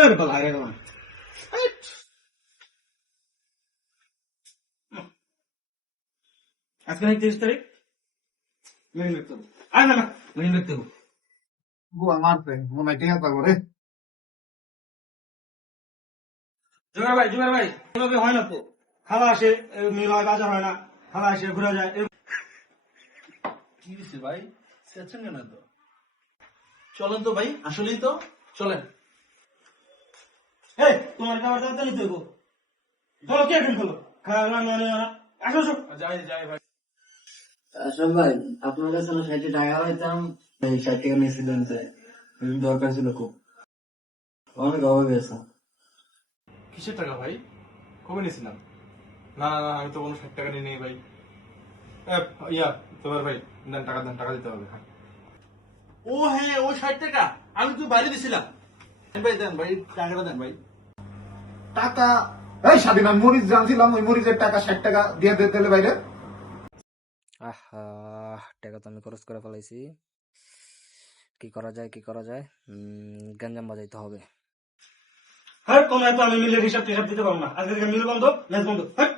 বলা রে বাবা আজকে 30 তারিখ মিটিং দেখতে হবে আয় না মিটিং দেখতে হবে আমার মনে হয় ঠিক আছে করে জুগার ভাই কোনোভাবে হয় না তো খাওয়া আসে মিল হয় বাজার হয় না খাওয়া আসে ঘুরে যায় কি হয়েছে ভাই চেঁচাচ্ছেন কেন তো? চলেন তো ভাই, আসলেই তো চলেন। এই তোমার খাবার দাবার নিতে হইব চলো কে এখন চলো খাওয়া না আসো আসো যাই যাই ভাই। আসল ভাই আপনার কাছে 60 টাকা পাইতাম, এই 60 টাকা নিয়েছিলেন তাই দরকার ছিল খুব, অনেক অভাবে আছে। কিসের টাকা ভাই? কবে নিয়েছিলাম? না না না, আমি তো কোনো 60 টাকা নিয়ে নেই ভাই। ইয়া তোমার ভাই, দেন টাকা, দেন টাকা দিতে হবে। ও হ্যাঁ, ওই 60 টাকা আমি তো বাইরে দিছিলাম। ভাই দেন ভাই, টাকাটা দেন ভাই। টাকা এই স্বাধীন আমি মরিচ জানছিলাম, ওই মরিচের টাকা 60 টাকা দিয়ে দিতে হলে বাইরে। আহা, টাকা তো আমি খরচ করে ফেলাইছি। কি করা যায় কি করা যায়? গঞ্জাম বাজাইতে হবে। হ্যাঁ কোনো আমি মিলের হিসাব টিসাব দিতে পারবো না আজকে থেকে মিল বন্ধ ম্যাচ বন্ধ হ্যাঁ